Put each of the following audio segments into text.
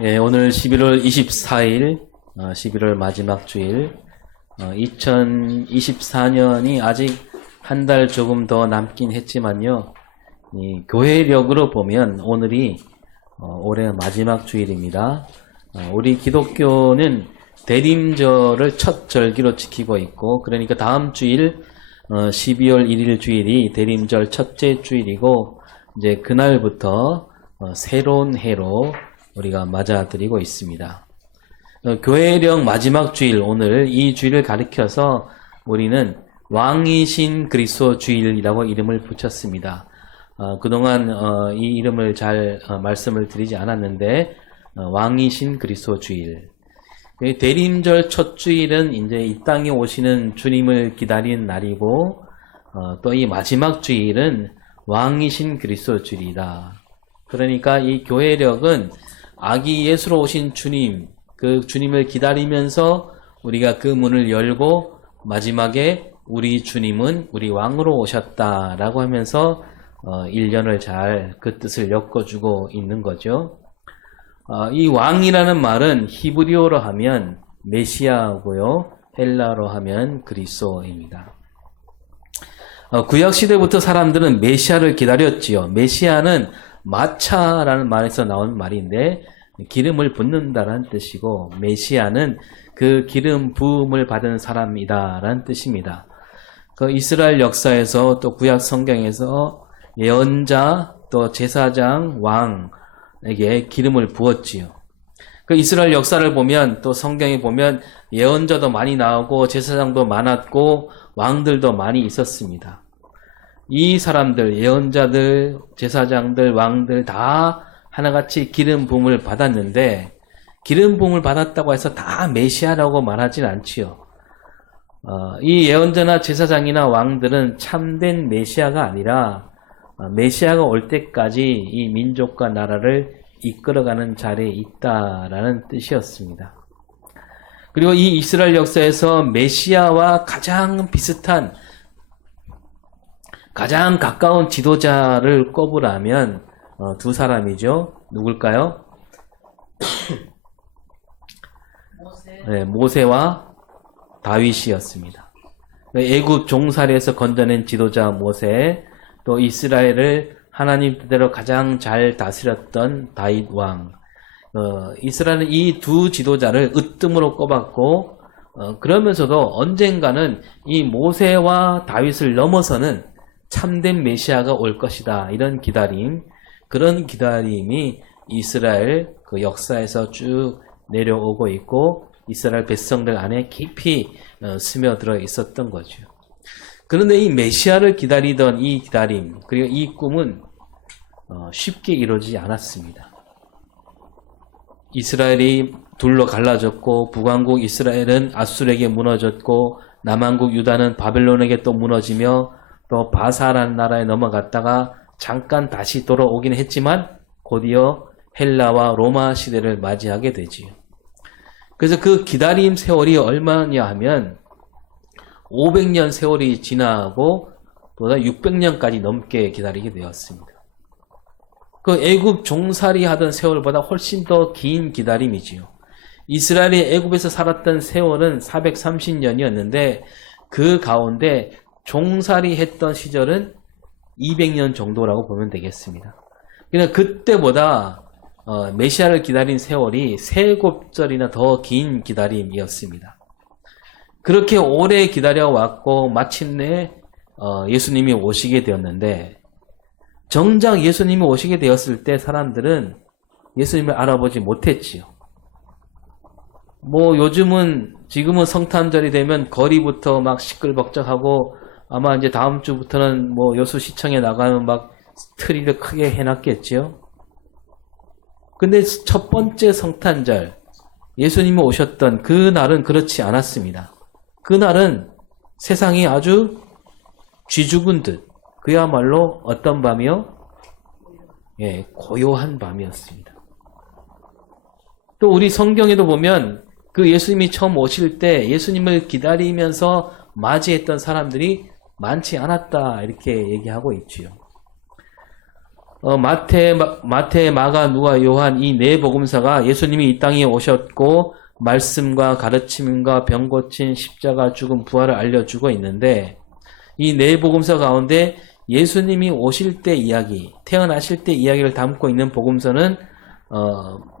예, 오늘 11월 24일, 11월 마지막 주일, 2024년이 아직 한 달 조금 더 남긴 했지만요, 이 교회력으로 보면 오늘이 올해 마지막 주일입니다. 우리 기독교는 대림절을 첫 절기로 지키고 있고, 그러니까 다음 주일 12월 1일 주일이 대림절 첫째 주일이고, 이제 그날부터 새로운 해로 우리가 맞아들이고 있습니다. 교회력 마지막 주일, 오늘 이 주일을 가리켜서 우리는 왕이신 그리스도 주일이라고 이름을 붙였습니다. 그동안 이 이름을 잘 말씀을 드리지 않았는데, 왕이신 그리스도 주일. 대림절 첫 주일은 이제 이 땅에 오시는 주님을 기다리는 날이고, 또 이 마지막 주일은 왕이신 그리스도 주일이다. 그러니까 이 교회력은 아기 예수로 오신 주님, 그 주님을 기다리면서 우리가 그 문을 열고 마지막에 우리 주님은 우리 왕으로 오셨다라고 하면서 1년을 잘 그 뜻을 엮어주고 있는 거죠. 이 왕이라는 말은 히브리어로 하면 메시아고요, 헬라로 하면 그리스도입니다. 구약시대부터 사람들은 메시아를 기다렸지요. 메시아는 마차라는 말에서 나온 말인데 기름을 붓는다라는 뜻이고, 메시아는 그 기름 부음을 받은 사람이다라는 뜻입니다. 그 이스라엘 역사에서 또 구약 성경에서 예언자 또 제사장 왕에게 기름을 부었지요. 그 이스라엘 역사를 보면 또 성경에 보면 예언자도 많이 나오고 제사장도 많았고 왕들도 많이 있었습니다. 이 사람들, 예언자들, 제사장들, 왕들 다 하나같이 기름 부음을 받았는데, 기름 부음을 받았다고 해서 다 메시아라고 말하진 않지요. 이 예언자나 제사장이나 왕들은 참된 메시아가 아니라 메시아가 올 때까지 이 민족과 나라를 이끌어가는 자리에 있다라는 뜻이었습니다. 그리고 이 이스라엘 역사에서 메시아와 가장 비슷한, 가장 가까운 지도자를 꼽으라면 두 사람이죠. 누굴까요? 네, 모세와 다윗이었습니다. 애굽 종살이에서 건져낸 지도자 모세, 또 이스라엘을 하나님 뜻대로 가장 잘 다스렸던 다윗 왕. 이스라엘은 이 두 지도자를 으뜸으로 꼽았고, 그러면서도 언젠가는 이 모세와 다윗을 넘어서는 참된 메시아가 올 것이다. 이런 기다림, 그런 기다림이 이스라엘 그 역사에서 쭉 내려오고 있고 이스라엘 백성들 안에 깊이 스며들어 있었던 거죠. 그런데 이 메시아를 기다리던 이 기다림, 그리고 이 꿈은 쉽게 이루어지지 않았습니다. 이스라엘이 둘로 갈라졌고, 북왕국 이스라엘은 아수르에게 무너졌고, 남왕국 유다는 바벨론에게 또 무너지며, 또 바사라는 나라에 넘어갔다가 잠깐 다시 돌아오긴 했지만 곧이어 헬라와 로마 시대를 맞이하게 되지요. 그래서 그 기다림 세월이 얼마냐 하면 500년 세월이 지나고 보다 600년까지 넘게 기다리게 되었습니다. 그 애굽 종살이 하던 세월보다 훨씬 더 긴 기다림이지요. 이스라엘이 애굽에서 살았던 세월은 430년이었는데 그 가운데 종살이 했던 시절은 200년 정도라고 보면 되겠습니다. 그냥 그때보다 메시아를 기다린 세월이 3곱절이나 더 긴 기다림이었습니다. 그렇게 오래 기다려왔고 마침내 예수님이 오시게 되었는데, 정작 예수님이 오시게 되었을 때 사람들은 예수님을 알아보지 못했지요. 지금은 성탄절이 되면 거리부터 막 시끌벅적하고, 아마 이제 다음 주부터는 여수시청에 나가면 막 트리를 크게 해놨겠지요. 근데 첫 번째 성탄절, 예수님이 오셨던 그 날은 그렇지 않았습니다. 그 날은 세상이 아주 쥐죽은 듯, 그야말로 어떤 밤이요? 예, 고요한 밤이었습니다. 또 우리 성경에도 보면 그 예수님이 처음 오실 때 예수님을 기다리면서 맞이했던 사람들이 많지 않았다, 이렇게 얘기하고 있지요. 마태, 마가, 누가, 요한 이 네 복음서가 예수님이 이 땅에 오셨고 말씀과 가르침과 병 고친 십자가 죽음 부활을 알려주고 있는데 이 네 복음서 가운데 예수님이 오실 때 이야기, 태어나실 때 이야기를 담고 있는 복음서는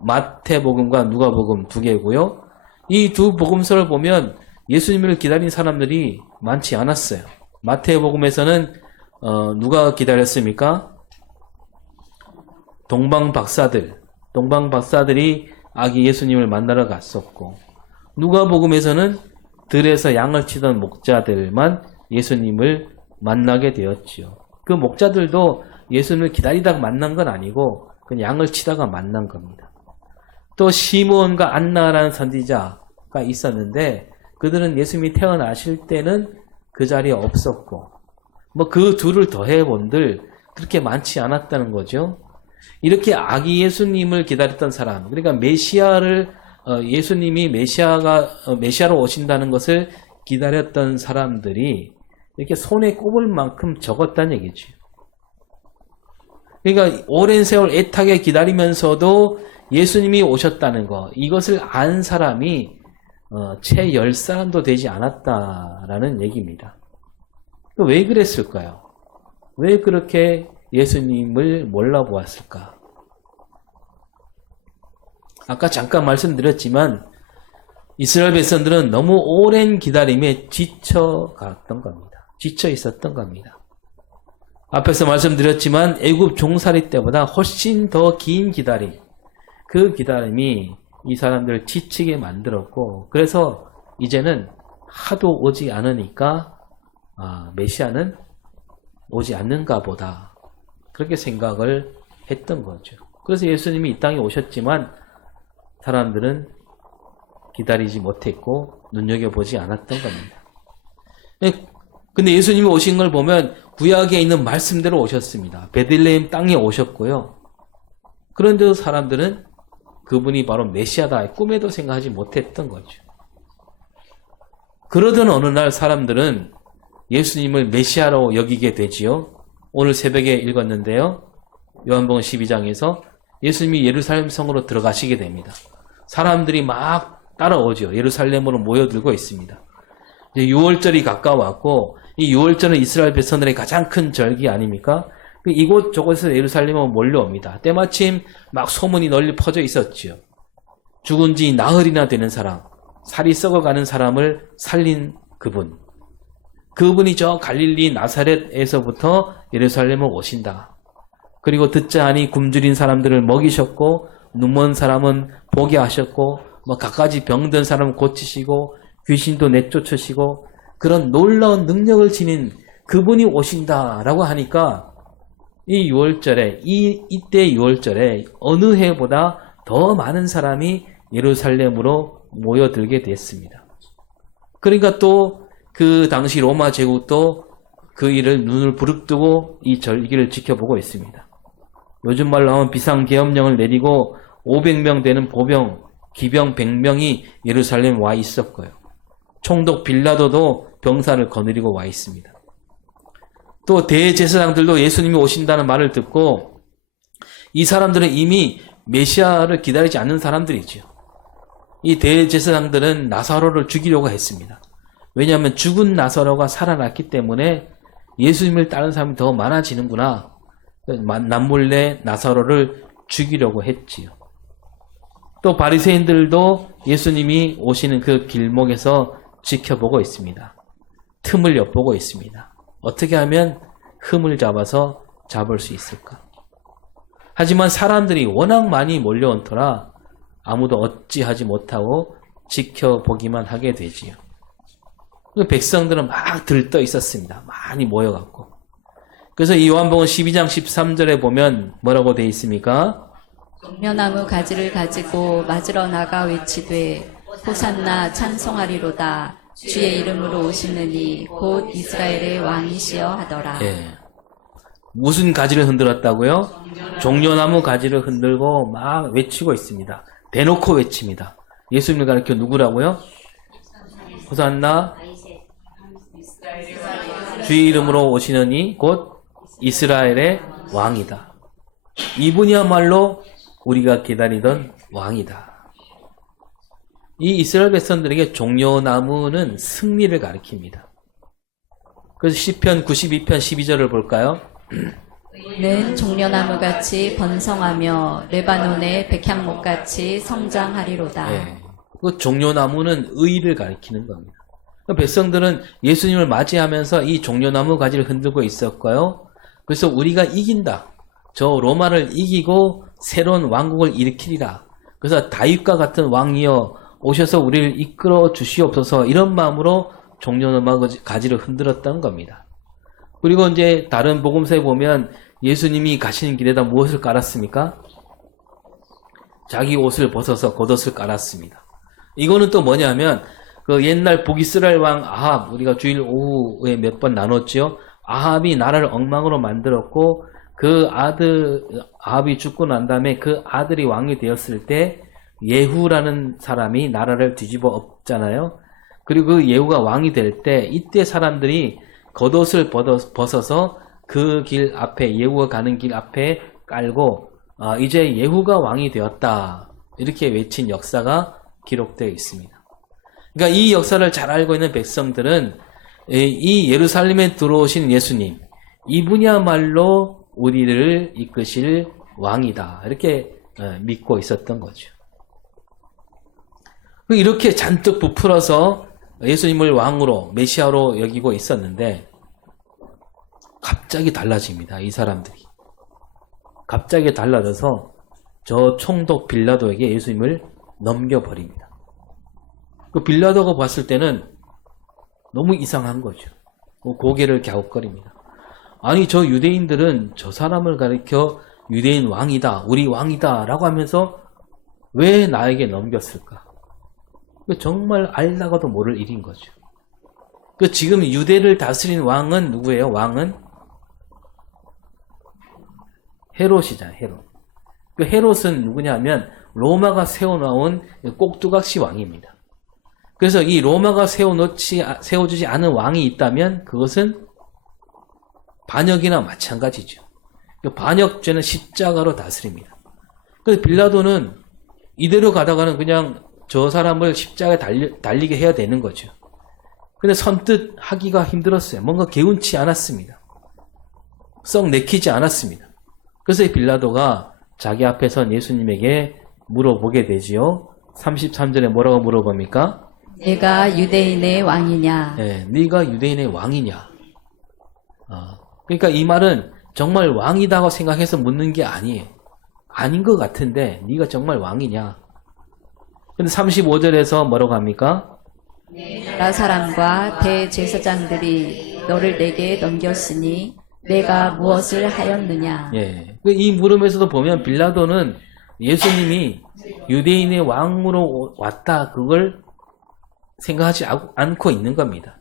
마태복음과 누가복음 두 개고요. 이 두 복음서를 보면 예수님을 기다린 사람들이 많지 않았어요. 마태복음에서는 누가 기다렸습니까? 동방박사들이 아기 예수님을 만나러 갔었고, 누가복음에서는 들에서 양을 치던 목자들만 예수님을 만나게 되었지요. 그 목자들도 예수님을 기다리다가 만난 건 아니고 그냥 양을 치다가 만난 겁니다. 또 시므온과 안나라는 선지자가 있었는데 그들은 예수님이 태어나실 때는 그 자리에 없었고 뭐 그 둘을 더해 본들 그렇게 많지 않았다는 거죠. 이렇게 아기 예수님을 기다렸던 사람, 그러니까 예수님이 메시아로 오신다는 것을 기다렸던 사람들이 이렇게 손에 꼽을 만큼 적었다는 얘기죠. 그러니까 오랜 세월 애타게 기다리면서도 예수님이 오셨다는 거, 이것을 안 사람이 채 10사람도 되지 않았다라는 얘기입니다. 왜 그랬을까요? 왜 그렇게 예수님을 몰라보았을까? 아까 잠깐 말씀드렸지만 이스라엘 백성들은 너무 오랜 기다림에 지쳐갔던 겁니다. 지쳐 있었던 겁니다. 앞에서 말씀드렸지만 애굽 종살이 때보다 훨씬 더 긴 기다림, 그 기다림이 이 사람들을 지치게 만들었고 그래서 이제는 하도 오지 않으니까 메시아는 오지 않는가 보다 그렇게 생각을 했던 거죠. 그래서 예수님이 이 땅에 오셨지만 사람들은 기다리지 못했고 눈여겨보지 않았던 겁니다. 근데 예수님이 오신 걸 보면 구약에 있는 말씀대로 오셨습니다. 베들레헴 땅에 오셨고요. 그런데도 사람들은 그분이 바로 메시아다 꿈에도 생각하지 못했던 거죠. 그러던 어느 날 사람들은 예수님을 메시아로 여기게 되지요. 오늘 새벽에 읽었는데요. 요한복음 12장에서 예수님이 예루살렘 성으로 들어가시게 됩니다. 사람들이 막 따라오죠. 예루살렘으로 모여들고 있습니다. 이제 6월절이 가까웠고 이 6월절은 이스라엘 백성들의 가장 큰 절기 아닙니까? 이곳저곳에서 예루살렘으로 몰려옵니다. 때마침 막 소문이 널리 퍼져 있었지요. 죽은 지 나흘이나 되는 사람, 살이 썩어가는 사람을 살린 그분이 저 갈릴리 나사렛에서부터 예루살렘으로 오신다. 그리고 듣자 하니 굶주린 사람들을 먹이셨고 눈먼 사람은 보게 하셨고 뭐 갖가지 병든 사람을 고치시고 귀신도 내쫓으시고 그런 놀라운 능력을 지닌 그분이 오신다라고 하니까 이 6월절에 이때 6월절에 어느 해보다 더 많은 사람이 예루살렘으로 모여들게 됐습니다. 그러니까 또 그 당시 로마 제국도 그 일을 눈을 부릅뜨고 이 절기를 지켜보고 있습니다. 요즘 말로 하면 비상계엄령을 내리고 500명 되는 보병, 기병 100명이 예루살렘에 와 있었고요. 총독 빌라도도 병사를 거느리고 와 있습니다. 또 대제사장들도 예수님이 오신다는 말을 듣고 이 사람들은 이미 메시아를 기다리지 않는 사람들이죠. 이 대제사장들은 나사로를 죽이려고 했습니다. 왜냐하면 죽은 나사로가 살아났기 때문에 예수님을 따르는 사람이 더 많아지는구나. 남몰래 나사로를 죽이려고 했지요. 또 바리새인들도 예수님이 오시는 그 길목에서 지켜보고 있습니다. 틈을 엿보고 있습니다. 어떻게 하면 흠을 잡아서 잡을 수 있을까? 하지만 사람들이 워낙 많이 몰려온 터라 아무도 어찌하지 못하고 지켜보기만 하게 되지요. 백성들은 막 들떠 있었습니다. 많이 모여갖고. 그래서 이 요한복음 12장 13절에 보면 뭐라고 되어 있습니까? 종려나무 가지를 가지고 맞으러 나가 외치되 호산나 찬송하리로다 주의 이름으로 오시느니 곧 이스라엘의 왕이시여 하더라. 예. 무슨 가지를 흔들었다고요? 종려나무 가지를 흔들고 막 외치고 있습니다. 대놓고 외칩니다. 예수님을 가리켜 누구라고요? 호산나 주의 이름으로 오시느니 곧 이스라엘의 왕이다. 이분이야말로 우리가 기다리던 왕이다. 이 이스라엘 백성들에게 종려나무는 승리를 가리킵니다. 그래서 시편 92편 12절을 볼까요? 는 종려나무같이 번성하며 레바논의 백향목같이 성장하리로다. 네. 그 종려나무는 의를 가리키는 겁니다. 백성들은 예수님을 맞이하면서 이 종려나무 가지를 흔들고 있었고요. 그래서 우리가 이긴다. 저 로마를 이기고 새로운 왕국을 일으키리라. 그래서 다윗과 같은 왕이여 오셔서 우리를 이끌어 주시옵소서, 이런 마음으로 종려나무 가지를 흔들었던 겁니다. 그리고 이제 다른 복음서에 보면 예수님이 가시는 길에다 무엇을 깔았습니까? 자기 옷을 벗어서 겉옷을 깔았습니다. 이거는 또 뭐냐면 그 옛날 북이스라엘 왕 아합, 우리가 주일 오후에 몇 번 나눴죠. 아합이 나라를 엉망으로 만들었고 그 아들 아합이 죽고 난 다음에 그 아들이 왕이 되었을 때 예후라는 사람이 나라를 뒤집어 엎잖아요. 그리고 그 예후가 왕이 될 때 이때 사람들이 겉옷을 벗어서 그 길 앞에, 예후가 가는 길 앞에 깔고 이제 예후가 왕이 되었다, 이렇게 외친 역사가 기록되어 있습니다. 그러니까 이 역사를 잘 알고 있는 백성들은 이 예루살렘에 들어오신 예수님, 이분이야말로 우리를 이끄실 왕이다, 이렇게 믿고 있었던 거죠. 이렇게 잔뜩 부풀어서 예수님을 왕으로, 메시아로 여기고 있었는데 갑자기 달라집니다. 이 사람들이 갑자기 달라져서 저 총독 빌라도에게 예수님을 넘겨버립니다. 그 빌라도가 봤을 때는 너무 이상한 거죠. 고개를 갸웃거립니다. 아니, 저 유대인들은 저 사람을 가리켜 유대인 왕이다, 우리 왕이다 라고 하면서 왜 나에게 넘겼을까? 정말 알다가도 모를 일인 거죠. 지금 유대를 다스린 왕은 누구예요? 왕은 헤롯이잖아요. 헤롯. 헤롯은 누구냐면 로마가 세워놓은 꼭두각시 왕입니다. 그래서 이 로마가 세워주지 않은 왕이 있다면 그것은 반역이나 마찬가지죠. 반역죄는 십자가로 다스립니다. 그래서 빌라도는 이대로 가다가는 그냥 저 사람을 십자가에 달리게 해야 되는 거죠. 근데 선뜻 하기가 힘들었어요. 뭔가 개운치 않았습니다. 썩 내키지 않았습니다. 그래서 빌라도가 자기 앞에 선 예수님에게 물어보게 되지요. 33절에 뭐라고 물어봅니까? 내가 유대인의 왕이냐? 네, 네가 유대인의 왕이냐? 그러니까 이 말은 정말 왕이다고 생각해서 묻는 게 아니에요. 아닌 것 같은데 네가 정말 왕이냐? 근데 35절에서 뭐라고 합니까? 나라 사람과 대제사장들이 너를 내게 넘겼으니 내가 무엇을 하였느냐? 예. 이 물음에서도 보면 빌라도는 예수님이 유대인의 왕으로 왔다, 그걸 생각하지 않고 있는 겁니다.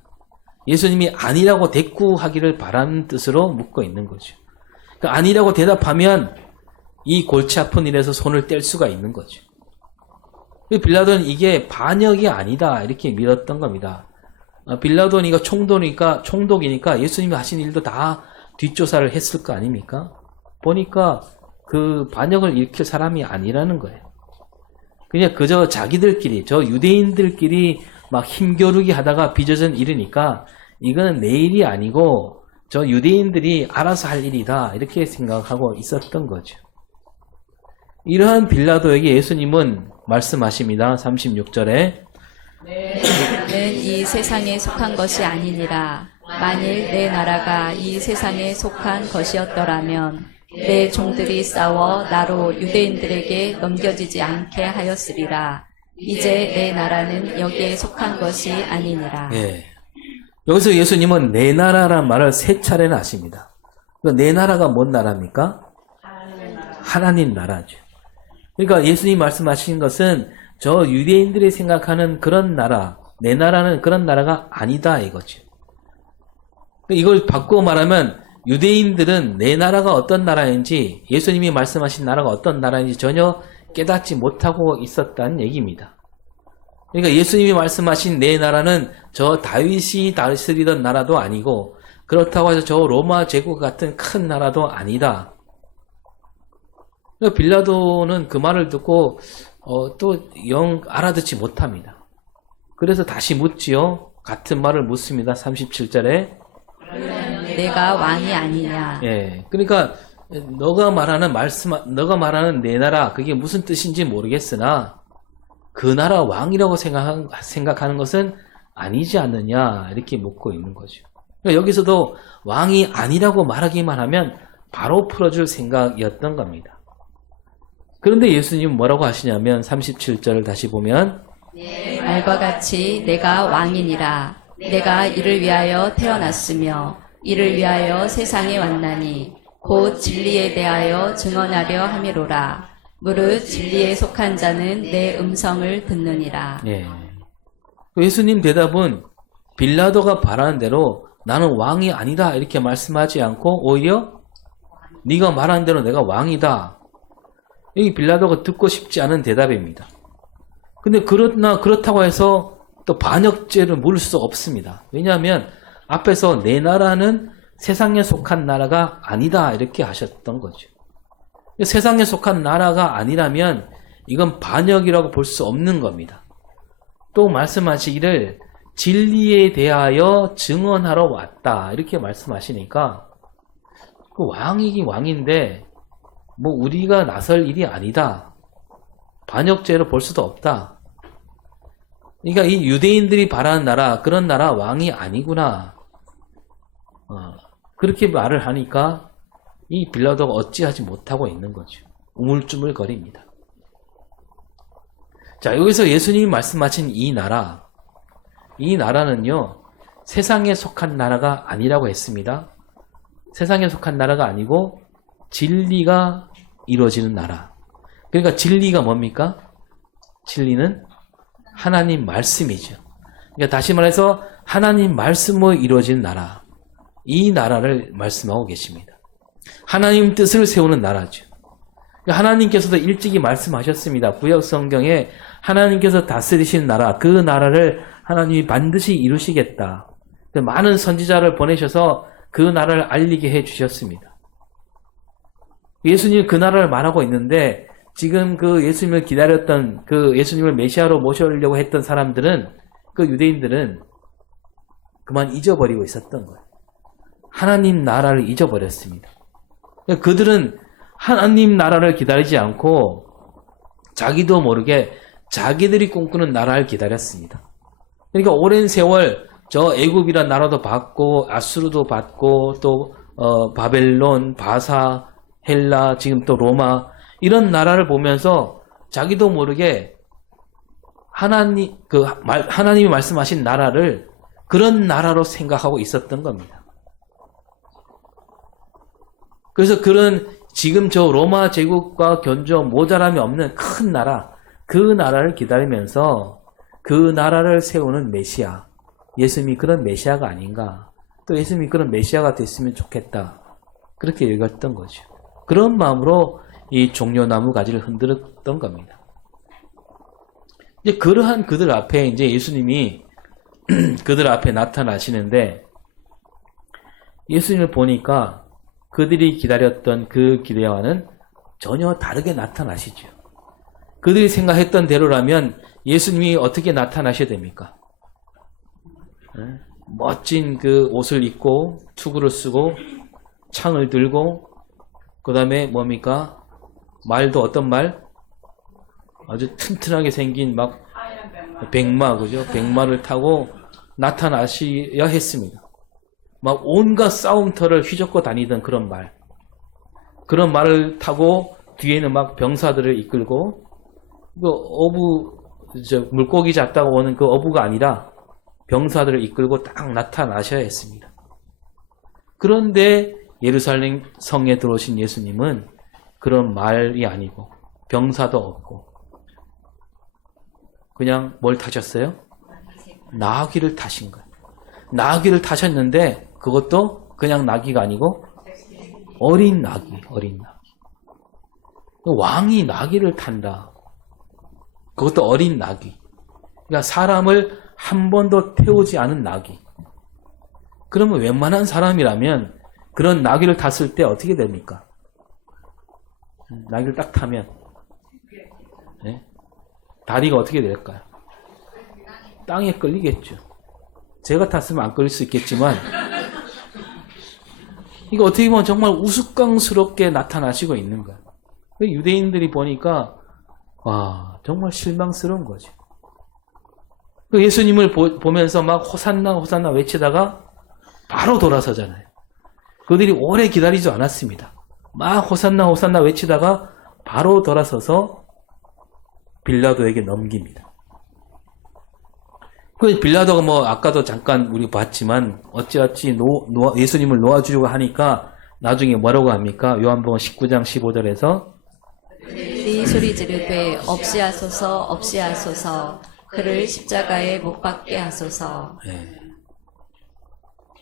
예수님이 아니라고 대꾸하기를 바라는 뜻으로 묻고 있는 거죠. 그러니까 아니라고 대답하면 이 골치 아픈 일에서 손을 뗄 수가 있는 거죠. 빌라도는 이게 반역이 아니다, 이렇게 믿었던 겁니다. 빌라도니까 총독이니까 예수님이 하신 일도 다 뒷조사를 했을 거 아닙니까? 보니까 그 반역을 일으킬 사람이 아니라는 거예요. 그냥 그저 자기들끼리, 저 유대인들끼리 막 힘겨루기 하다가 빚어진 일이니까 이거는 내 일이 아니고 저 유대인들이 알아서 할 일이다, 이렇게 생각하고 있었던 거죠. 이러한 빌라도에게 예수님은 말씀하십니다. 36절에 나는 이 세상에 속한 것이 아니니라. 만일 내 나라가 이 세상에 속한 것이었더라면 내 종들이 싸워 나로 유대인들에게 넘겨지지 않게 하였으리라. 이제 내 나라는 여기에 속한 것이 아니니라. 예. 여기서 예수님은 내 나라란 말을 3차례나 하십니다. 내 나라가 뭔 나라입니까? 하나님 나라죠. 그러니까 예수님이 말씀하신 것은 저 유대인들이 생각하는 그런 나라, 내 나라는 그런 나라가 아니다, 이거죠. 이걸 바꾸어 말하면 유대인들은 내 나라가 어떤 나라인지, 예수님이 말씀하신 나라가 어떤 나라인지 전혀 깨닫지 못하고 있었다는 얘기입니다. 그러니까 예수님이 말씀하신 내 나라는 저 다윗이 다스리던 나라도 아니고, 그렇다고 해서 저 로마 제국 같은 큰 나라도 아니다. 그러니까 빌라도는 그 말을 듣고 또 영 알아듣지 못합니다. 그래서 다시 묻지요. 같은 말을 묻습니다. 37절에. 내가 왕이 아니냐. 예. 그러니까 너가 말하는 내 나라 그게 무슨 뜻인지 모르겠으나 그 나라 왕이라고 생각하는 것은 아니지 않느냐 이렇게 묻고 있는 거죠. 그러니까 여기서도 왕이 아니라고 말하기만 하면 바로 풀어줄 생각이었던 겁니다. 그런데 예수님은 뭐라고 하시냐면 37절을 다시 보면 말과 같이 내가 왕이니라. 내가 이를 위하여 태어났으며 이를 위하여 세상에 왔나니 곧 진리에 대하여 증언하려 함이로라. 무릇 진리에 속한 자는 내 음성을 듣느니라. 예. 예수님 대답은 빌라도가 바라는 대로 나는 왕이 아니다 이렇게 말씀하지 않고 오히려 네가 말한 대로 내가 왕이다. 이 빌라도가 듣고 싶지 않은 대답입니다. 근데 그렇다고 해서 또 반역죄를 물을 수 없습니다. 왜냐하면 앞에서 내 나라는 세상에 속한 나라가 아니다 이렇게 하셨던 거죠. 세상에 속한 나라가 아니라면 이건 반역이라고 볼 수 없는 겁니다. 또 말씀하시기를 진리에 대하여 증언하러 왔다 이렇게 말씀하시니까 그 왕이긴 왕인데 뭐 우리가 나설 일이 아니다. 반역죄로 볼 수도 없다. 그러니까 이 유대인들이 바라는 나라 그런 나라 왕이 아니구나. 그렇게 말을 하니까 이 빌라도가 어찌하지 못하고 있는 거죠. 우물쭈물 거립니다. 자, 여기서 예수님이 말씀하신 이 나라는요 세상에 속한 나라가 아니라고 했습니다. 세상에 속한 나라가 아니고 진리가 이루어지는 나라. 그러니까 진리가 뭡니까? 진리는 하나님 말씀이죠. 그러니까 다시 말해서 하나님 말씀으로 이루어진 나라. 이 나라를 말씀하고 계십니다. 하나님 뜻을 세우는 나라죠. 하나님께서도 일찍이 말씀하셨습니다. 구약 성경에 하나님께서 다스리신 나라, 그 나라를 하나님이 반드시 이루시겠다. 많은 선지자를 보내셔서 그 나라를 알리게 해주셨습니다. 예수님 그 나라를 말하고 있는데 지금 그 예수님을 기다렸던 그 예수님을 메시아로 모셔오려고 했던 사람들은 그 유대인들은 그만 잊어버리고 있었던 거예요. 하나님 나라를 잊어버렸습니다. 그들은 하나님 나라를 기다리지 않고 자기도 모르게 자기들이 꿈꾸는 나라를 기다렸습니다. 그러니까 오랜 세월 저 애굽이란 나라도 받고 아수르도 받고 또 바벨론, 바사, 헬라, 지금 또 로마 이런 나라를 보면서 자기도 모르게 하나님이 말씀하신 나라를 그런 나라로 생각하고 있었던 겁니다. 그래서 지금 저 로마 제국과 견조 모자람이 없는 큰 나라, 그 나라를 기다리면서 그 나라를 세우는 메시아, 예수님이 그런 메시아가 아닌가, 또 예수님이 그런 메시아가 됐으면 좋겠다, 그렇게 읽었던 거죠. 그런 마음으로 이 종려나무 가지를 흔들었던 겁니다. 이제 그러한 그들 앞에 이제 예수님이 그들 앞에 나타나시는데 예수님을 보니까 그들이 기다렸던 그 기대와는 전혀 다르게 나타나시죠. 그들이 생각했던 대로라면 예수님이 어떻게 나타나셔야 됩니까? 멋진 그 옷을 입고 투구를 쓰고 창을 들고 그 다음에 뭡니까? 말도 어떤 말? 아주 튼튼하게 생긴 막 백마, 그죠? 백마를 타고 나타나셔야 했습니다. 막 온갖 싸움터를 휘젓고 다니던 그런 말을 타고 뒤에는 막 병사들을 이끌고 물고기 잡다가 오는 그 어부가 아니라 병사들을 이끌고 딱 나타나셔야 했습니다. 그런데 예루살렘 성에 들어오신 예수님은 그런 말이 아니고 병사도 없고 그냥 뭘 타셨어요? 나귀를 타신 거예요. 나귀를 타셨는데 그것도 그냥 나귀가 아니고 어린 나귀. 왕이 나귀를 탄다. 그것도 어린 나귀. 그러니까 사람을 한 번도 태우지 않은 나귀. 그러면 웬만한 사람이라면 그런 나귀를 탔을 때 어떻게 됩니까? 나귀를 딱 타면 네? 다리가 어떻게 될까요? 땅에 끌리겠죠. 제가 탔으면 안 끌릴 수 있겠지만 이거 어떻게 보면 정말 우스꽝스럽게 나타나시고 있는 거예요. 유대인들이 보니까 와 정말 실망스러운 거죠. 예수님을 보면서 막 호산나 호산나 외치다가 바로 돌아서잖아요. 그들이 오래 기다리지 않았습니다. 막 호산나 호산나 외치다가 바로 돌아서서 빌라도에게 넘깁니다. 그 빌라도가 뭐 아까도 잠깐 우리 봤지만 어찌어찌 예수님을 놓아주려고 하니까 나중에 뭐라고 합니까? 요한복음 19장 15절에서 그들이 소리 지르되 없이 하소서 없이 하소서 그를 십자가에 못 박게 하소서. 네.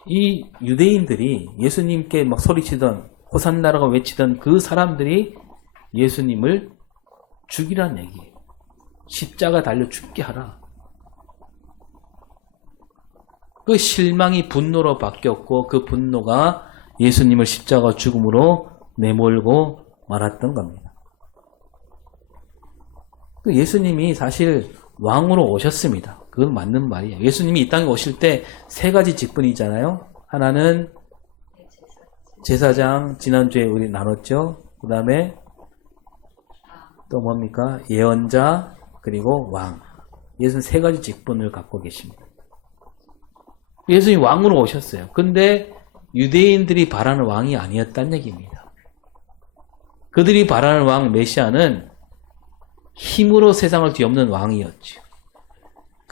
이 유대인들이 예수님께 막 소리치던 호산나라고 외치던 그 사람들이 예수님을 죽이란 얘기예요. 십자가 달려 죽게 하라. 그 실망이 분노로 바뀌었고 그 분노가 예수님을 십자가 죽음으로 내몰고 말았던 겁니다. 예수님이 사실 왕으로 오셨습니다. 그건 맞는 말이에요. 예수님이 이 땅에 오실 때 세 가지 직분이잖아요. 하나는 제사장, 지난주에 우리 나눴죠. 그 다음에 또 뭡니까? 예언자, 그리고 왕. 예수는 세 가지 직분을 갖고 계십니다. 예수님이 왕으로 오셨어요. 근데 유대인들이 바라는 왕이 아니었다는 얘기입니다. 그들이 바라는 왕 메시아는 힘으로 세상을 뒤엎는 왕이었죠.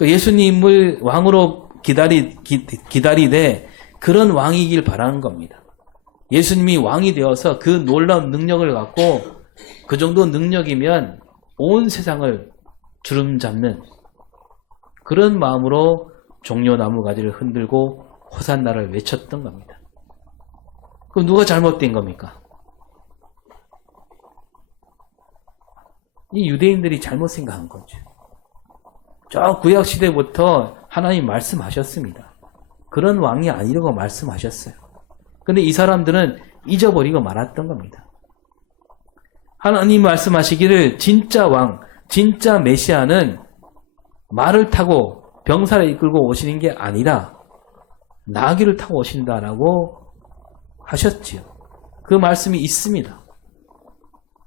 예수님을 왕으로 기다리되 그런 왕이길 바라는 겁니다. 예수님이 왕이 되어서 그 놀라운 능력을 갖고 그 정도 능력이면 온 세상을 주름잡는 그런 마음으로 종려나무 가지를 흔들고 호산나를 외쳤던 겁니다. 그럼 누가 잘못된 겁니까? 이 유대인들이 잘못 생각한 거죠. 저 구약 시대부터 하나님 말씀하셨습니다. 그런 왕이 아니라고 말씀하셨어요. 근데 이 사람들은 잊어버리고 말았던 겁니다. 하나님 말씀하시기를 진짜 왕, 진짜 메시아는 말을 타고 병사를 이끌고 오시는 게 아니라 나귀를 타고 오신다라고 하셨지요. 그 말씀이 있습니다.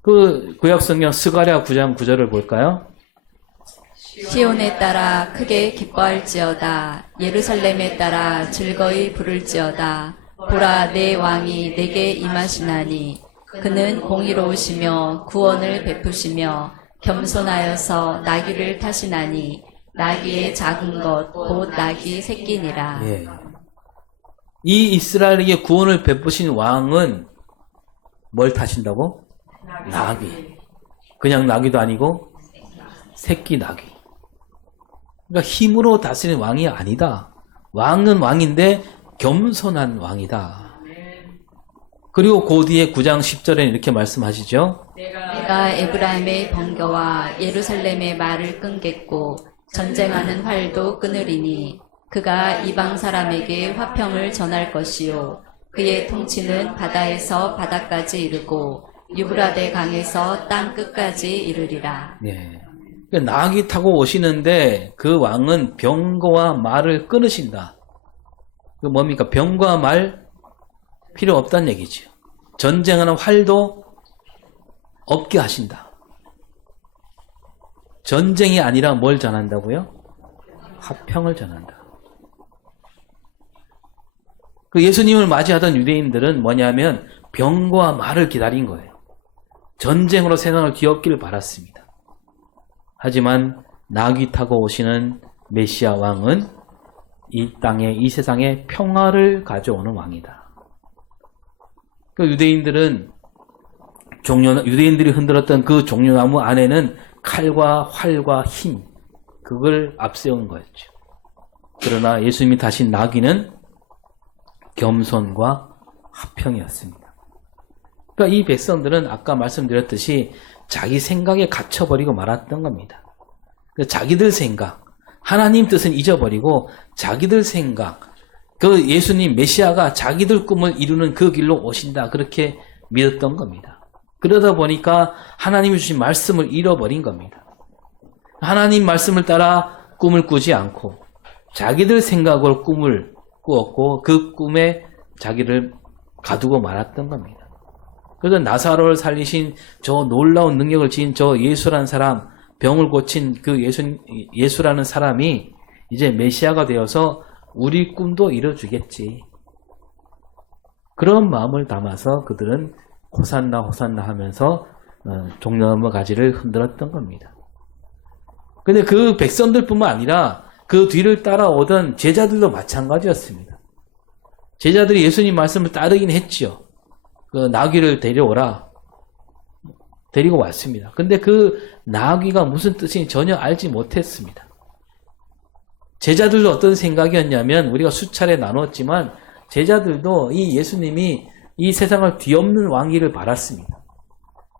그 구약성경 스가랴 9장 9절을 볼까요? 시온에 따라 크게 기뻐할지어다. 예루살렘에 따라 즐거이 부를지어다. 보라 내 왕이 내게 임하시나니 그는 공의로우시며 구원을 베푸시며 겸손하여서 나귀를 타시나니 나귀의 작은 것 곧 나귀 새끼니라. 예. 이 이스라엘에게 구원을 베푸신 왕은 뭘 타신다고? 나귀. 그냥 나귀도 아니고 새끼 나귀. 그러니까 힘으로 다스리는 왕이 아니다. 왕은 왕인데 겸손한 왕이다. 그리고 그 뒤에 9장 10절에 이렇게 말씀하시죠. 내가 에브라임의 번개와 예루살렘의 말을 끊겠고 전쟁하는 활도 끊으리니 그가 이방 사람에게 화평을 전할 것이요 그의 통치는 바다에서 바다까지 이르고 유브라데 강에서 땅 끝까지 이르리라. 네. 나귀 타고 오시는데 그 왕은 병거와 말을 끊으신다. 그 뭡니까? 병과 말 필요 없다는 얘기죠. 전쟁하는 활도 없게 하신다. 전쟁이 아니라 뭘 전한다고요? 화평을 전한다. 그 예수님을 맞이하던 유대인들은 뭐냐면 병과 말을 기다린 거예요. 전쟁으로 세상을 뒤엎기를 바랐습니다. 하지만 나귀 타고 오시는 메시아 왕은 이 땅에 이 세상에 평화를 가져오는 왕이다. 그 유대인들이 흔들었던 그 종려나무 안에는 칼과 활과 힘, 그걸 앞세운 거였죠. 그러나 예수님이 타신 나귀는 겸손과 화평이었습니다. 그러니까 이 백성들은 아까 말씀드렸듯이 자기 생각에 갇혀버리고 말았던 겁니다. 자기들 생각, 하나님 뜻은 잊어버리고 자기들 생각, 그 예수님 메시아가 자기들 꿈을 이루는 그 길로 오신다, 그렇게 믿었던 겁니다. 그러다 보니까 하나님이 주신 말씀을 잃어버린 겁니다. 하나님 말씀을 따라 꿈을 꾸지 않고 자기들 생각으로 꿈을 꾸었고 그 꿈에 자기를 가두고 말았던 겁니다. 그래서 나사로를 살리신 저 놀라운 능력을 지닌 저 예수라는 사람, 병을 고친 그 예수라는 사람이 이제 메시아가 되어서 우리 꿈도 이뤄주겠지. 그런 마음을 담아서 그들은 호산나 호산나 하면서 종려나무 가지를 흔들었던 겁니다. 근데 그 백성들뿐만 아니라 그 뒤를 따라오던 제자들도 마찬가지였습니다. 제자들이 예수님 말씀을 따르긴 했지요. 그 나귀를 데려오라. 데리고 왔습니다. 근데 그 나귀가 무슨 뜻인지 전혀 알지 못했습니다. 제자들도 어떤 생각이었냐면 우리가 수차례 나눴지만 제자들도 이 예수님이 이 세상을 뒤엎는 왕위를 바랐습니다.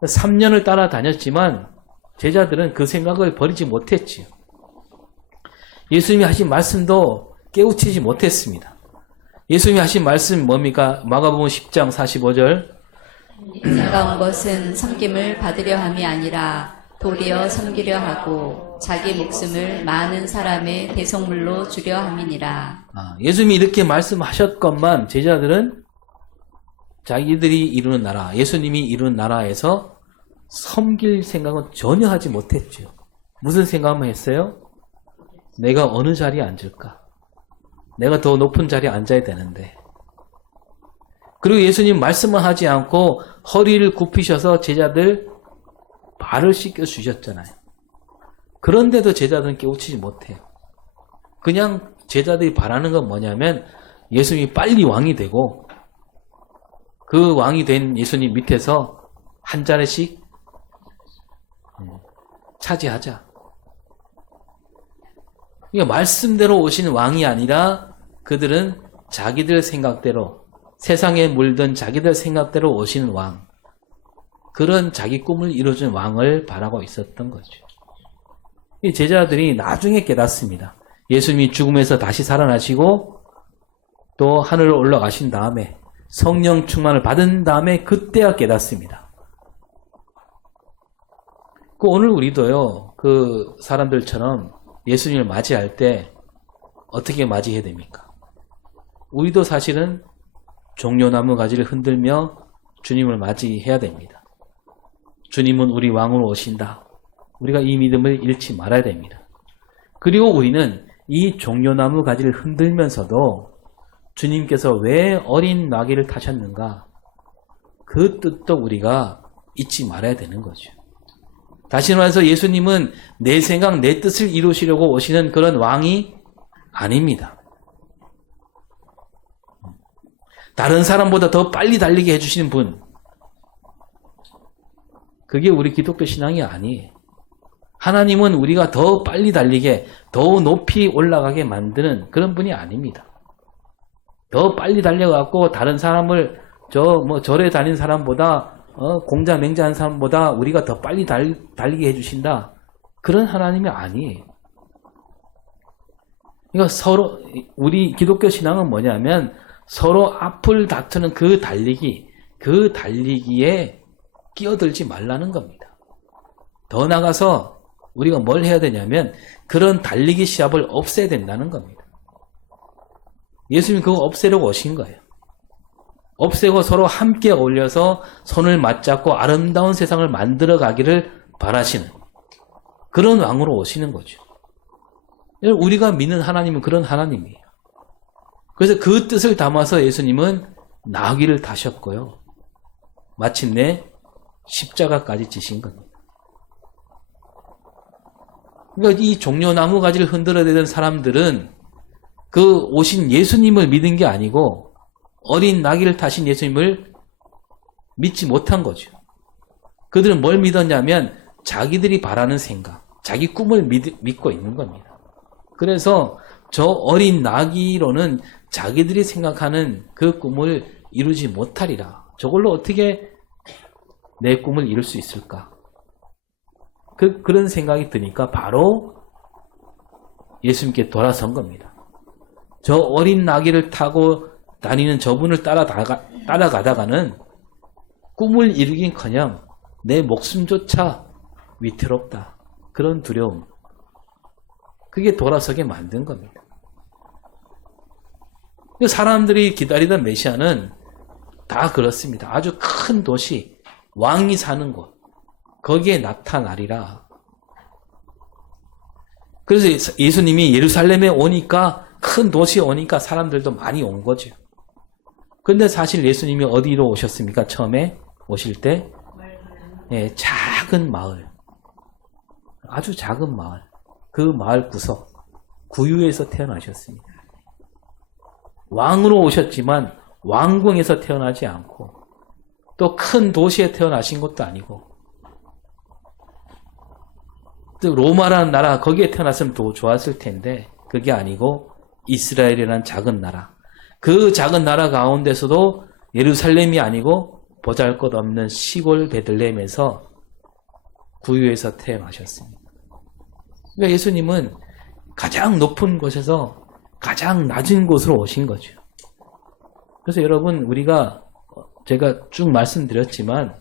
3년을 따라다녔지만 제자들은 그 생각을 버리지 못했지요. 예수님이 하신 말씀도 깨우치지 못했습니다. 예수님이 하신 말씀 뭡니까? 마가복음 10장 45절. 내가 온 것은 섬김을 받으려 함이 아니라 도리어 섬기려 하고 자기 목숨을 많은 사람의 대속물로 주려 함이니라. 예수님이 이렇게 말씀하셨건만 제자들은 자기들이 이루는 나라, 예수님이 이루는 나라에서 섬길 생각은 전혀 하지 못했죠. 무슨 생각만 했어요? 내가 어느 자리에 앉을까? 내가 더 높은 자리에 앉아야 되는데. 그리고 예수님 말씀만 하지 않고 허리를 굽히셔서 제자들 발을 씻겨 주셨잖아요. 그런데도 제자들은 깨우치지 못해요. 그냥 제자들이 바라는 건 뭐냐면 예수님이 빨리 왕이 되고 그 왕이 된 예수님 밑에서 한 자리씩 차지하자. 그러니까 말씀대로 오신 왕이 아니라 그들은 자기들 생각대로 세상에 물든 자기들 생각대로 오시는 왕, 그런 자기 꿈을 이루어준 왕을 바라고 있었던 거죠. 이 제자들이 나중에 깨닫습니다. 예수님이 죽음에서 다시 살아나시고 또 하늘로 올라가신 다음에 성령 충만을 받은 다음에 그때야 깨닫습니다. 오늘 우리도요, 그 사람들처럼 예수님을 맞이할 때 어떻게 맞이해야 됩니까? 우리도 사실은 종려나무 가지를 흔들며 주님을 맞이해야 됩니다. 주님은 우리 왕으로 오신다. 우리가 이 믿음을 잃지 말아야 됩니다. 그리고 우리는 이 종려나무 가지를 흔들면서도 주님께서 왜 어린 나귀를 타셨는가? 그 뜻도 우리가 잊지 말아야 되는 거죠. 다시 말해서 예수님은 내 생각, 내 뜻을 이루시려고 오시는 그런 왕이 아닙니다. 다른 사람보다 더 빨리 달리게 해주시는 분. 그게 우리 기독교 신앙이 아니에요. 하나님은 우리가 더 빨리 달리게, 더 높이 올라가게 만드는 그런 분이 아닙니다. 더 빨리 달려갖고 다른 사람을 절에 다니는 사람보다 공자 맹자한 사람보다 우리가 더 빨리 달리게 해주신다. 그런 하나님이 아니에요. 그러니까 서로 우리 기독교 신앙은 뭐냐면 서로 앞을 다투는 그 달리기에 끼어들지 말라는 겁니다. 더 나가서 우리가 뭘 해야 되냐면 그런 달리기 시합을 없애야 된다는 겁니다. 예수님이 그거 없애려고 오신 거예요. 없애고 서로 함께 어울려서 손을 맞잡고 아름다운 세상을 만들어 가기를 바라시는 그런 왕으로 오시는 거죠. 우리가 믿는 하나님은 그런 하나님이에요. 그래서 그 뜻을 담아서 예수님은 나귀를 타셨고요. 마침내 십자가까지 지신 겁니다. 그러니까 이 종려나무 가지를 흔들어대던 사람들은 그 오신 예수님을 믿은 게 아니고 어린 나귀를 타신 예수님을 믿지 못한 거죠. 그들은 뭘 믿었냐면 자기들이 바라는 생각, 자기 꿈을 믿고 있는 겁니다. 그래서 저 어린 나귀로는 자기들이 생각하는 그 꿈을 이루지 못하리라. 저걸로 어떻게 내 꿈을 이룰 수 있을까? 그런 생각이 드니까 바로 예수님께 돌아선 겁니다. 저 어린 나귀를 타고 다니는 저분을 따라가다가는 꿈을 이루긴커녕 내 목숨조차 위태롭다. 그런 두려움. 그게 돌아서게 만든 겁니다. 사람들이 기다리던 메시아는 다 그렇습니다. 아주 큰 도시, 왕이 사는 곳, 거기에 나타나리라. 그래서 예수님이 예루살렘에 오니까, 큰 도시에 오니까 사람들도 많이 온 거죠. 근데 사실 예수님이 어디로 오셨습니까? 처음에 오실 때? 네, 작은 마을. 아주 작은 마을. 그 마을 구석, 구유에서 태어나셨습니다. 왕으로 오셨지만 왕궁에서 태어나지 않고 또 큰 도시에 태어나신 것도 아니고 또 로마라는 나라 거기에 태어났으면 더 좋았을 텐데 그게 아니고 이스라엘이라는 작은 나라 그 작은 나라 가운데서도 예루살렘이 아니고 보잘것없는 시골 베들레헴에서 구유에서 태어나셨습니다. 그러니까 예수님은 가장 높은 곳에서 가장 낮은 곳으로 오신 거죠. 그래서 여러분 우리가 제가 쭉 말씀드렸지만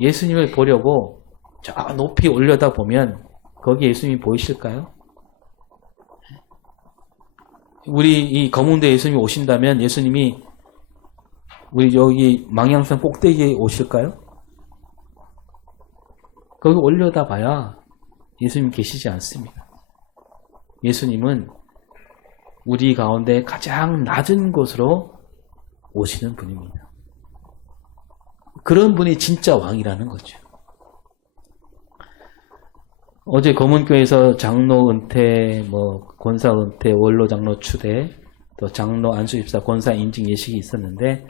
예수님을 보려고 저 높이 올려다 보면 거기 예수님이 보이실까요? 우리 이 거문대 예수님이 오신다면 예수님이 우리 여기 망향산 꼭대기에 오실까요? 거기 올려다 봐야 예수님 계시지 않습니다. 예수님은 우리 가운데 가장 낮은 곳으로 오시는 분입니다. 그런 분이 진짜 왕이라는 거죠. 어제 검은교회에서 장로 은퇴, 권사 은퇴, 원로 장로 추대, 또 장로 안수집사 권사 임직 예식이 있었는데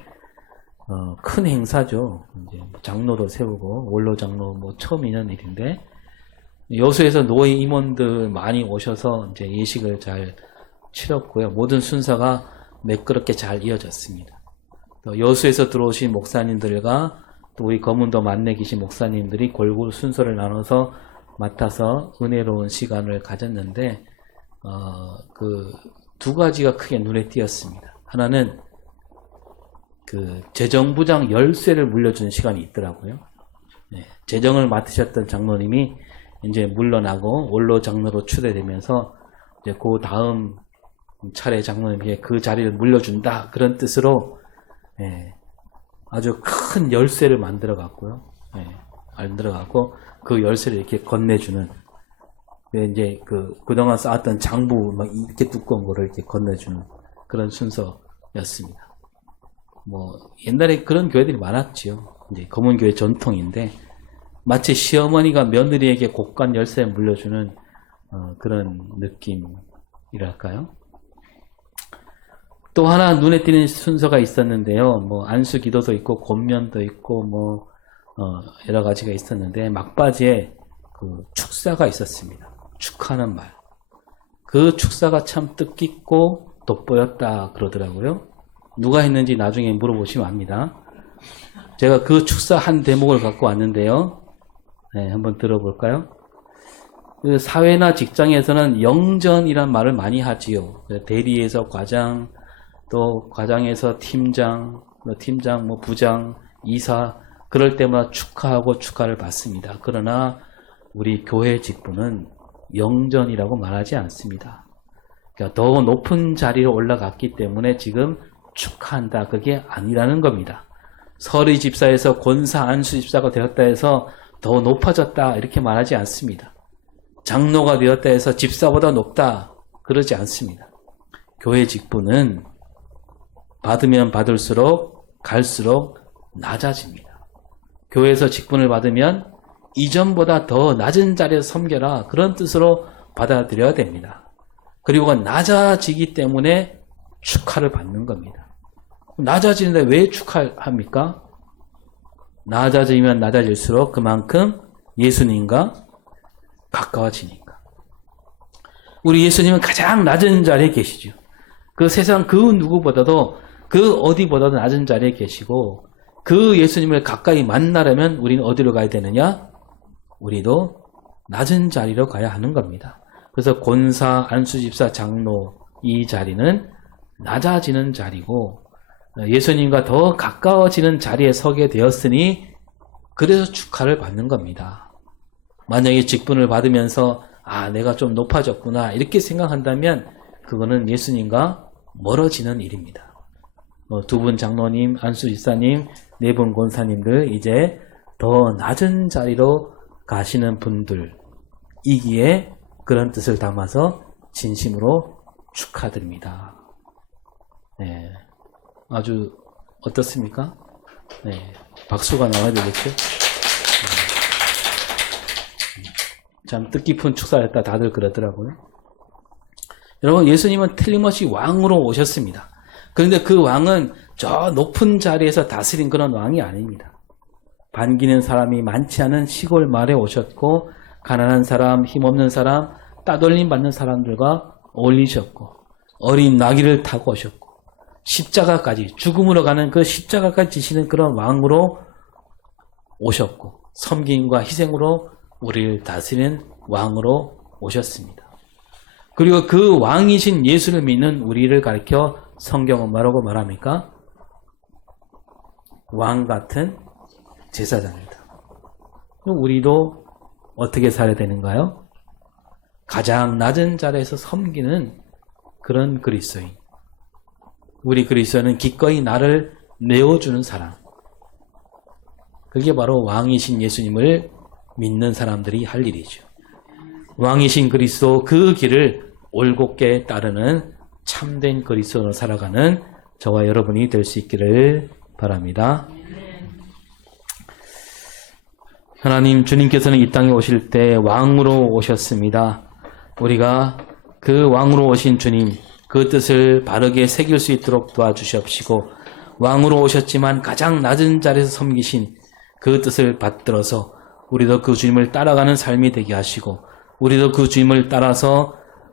큰 행사죠. 이제 장로도 세우고 원로 장로 처음 있는 일인데 여수에서 노예 임원들 많이 오셔서 이제 예식을 잘 치렀고요. 모든 순서가 매끄럽게 잘 이어졌습니다. 또 여수에서 들어오신 목사님들과 또 우리 거문도 만내 계신 목사님들이 골고루 순서를 나눠서 맡아서 은혜로운 시간을 가졌는데 그 두 가지가 크게 눈에 띄었습니다. 하나는 그 재정부장 열쇠를 물려주는 시간이 있더라고요. 네, 재정을 맡으셨던 장로님이 이제 물러나고 원로 장로로 추대되면서 이제 그 다음 차례 장로님에게 그 자리를 물려준다 그런 뜻으로 아주 큰 열쇠를 만들어 갖고요. 만들어 갖고 그 열쇠를 이렇게 건네주는 이제 그동안 쌓았던 장부 막 이렇게 두꺼운 거를 이렇게 건네주는 그런 순서였습니다. 옛날에 그런 교회들이 많았지요. 이제 검은교회 전통인데 마치 시어머니가 며느리에게 곡간 열쇠를 물려주는 그런 느낌이랄까요? 또 하나 눈에 띄는 순서가 있었는데요. 안수 기도도 있고 권면도 있고 여러 가지가 있었는데 막바지에 그 축사가 있었습니다. 축하는 말. 그 축사가 참 뜻깊고 돋보였다 그러더라고요. 누가 했는지 나중에 물어보시면 압니다. 제가 그 축사 한 대목을 갖고 왔는데요. 네, 한번 들어볼까요? 그 사회나 직장에서는 영전이란 말을 많이 하지요. 대리에서 과장, 또 과장에서 팀장, 팀장, 부장, 이사, 그럴 때마다 축하하고 축하를 받습니다. 그러나 우리 교회 직분은 영전이라고 말하지 않습니다. 그러니까 더 높은 자리로 올라갔기 때문에 지금 축하한다. 그게 아니라는 겁니다. 서리 집사에서 권사 안수 집사가 되었다 해서 더 높아졌다. 이렇게 말하지 않습니다. 장로가 되었다 해서 집사보다 높다. 그러지 않습니다. 교회 직분은 받으면 받을수록 갈수록 낮아집니다. 교회에서 직분을 받으면 이전보다 더 낮은 자리에서 섬겨라. 그런 뜻으로 받아들여야 됩니다. 그리고 낮아지기 때문에 축하를 받는 겁니다. 낮아지는데 왜 축하합니까? 낮아지면 낮아질수록 그만큼 예수님과 가까워지니까. 우리 예수님은 가장 낮은 자리에 계시죠. 그 세상 그 누구보다도 그 어디보다도 낮은 자리에 계시고 그 예수님을 가까이 만나려면 우리는 어디로 가야 되느냐? 우리도 낮은 자리로 가야 하는 겁니다. 그래서 권사, 안수집사, 장로 이 자리는 낮아지는 자리고 예수님과 더 가까워지는 자리에 서게 되었으니 그래서 축하를 받는 겁니다. 만약에 직분을 받으면서 내가 좀 높아졌구나 이렇게 생각한다면 그거는 예수님과 멀어지는 일입니다. 두 분 장로님, 안수 집사님, 네 분 권사님들 이제 더 낮은 자리로 가시는 분들이기에 그런 뜻을 담아서 진심으로 축하드립니다. 네, 아주 어떻습니까? 네, 박수가 나와야 되겠죠? 참 뜻깊은 축사였다 다들 그러더라고요. 여러분, 예수님은 틀림없이 왕으로 오셨습니다. 그런데 그 왕은 저 높은 자리에서 다스린 그런 왕이 아닙니다. 반기는 사람이 많지 않은 시골 마을에 오셨고 가난한 사람, 힘없는 사람, 따돌림 받는 사람들과 어울리셨고 어린 나귀를 타고 오셨고 십자가까지, 죽음으로 가는 그 십자가까지 지시는 그런 왕으로 오셨고 섬김과 희생으로 우리를 다스리는 왕으로 오셨습니다. 그리고 그 왕이신 예수를 믿는 우리를 가리켜 성경은 뭐라고 말합니까? 왕 같은 제사장이다. 그럼 우리도 어떻게 살아야 되는가요? 가장 낮은 자리에서 섬기는 그런 그리스도인. 우리 그리스도는 기꺼이 나를 내어주는 사람. 그게 바로 왕이신 예수님을 믿는 사람들이 할 일이죠. 왕이신 그리스도 그 길을 올곧게 따르는 참된 그리스도로 살아가는 저와 여러분이 될 수 있기를 바랍니다. 하나님, 주님께서는 이 땅에 오실 때 왕으로 오셨습니다. 우리가 그 왕으로 오신 주님, 그 뜻을 바르게 새길 수 있도록 도와주시옵시고, 왕으로 오셨지만 가장 낮은 자리에서 섬기신 그 뜻을 받들어서 우리도 그 주님을 따라가는 삶이 되게 하시고, 우리도 그 주님을 따라서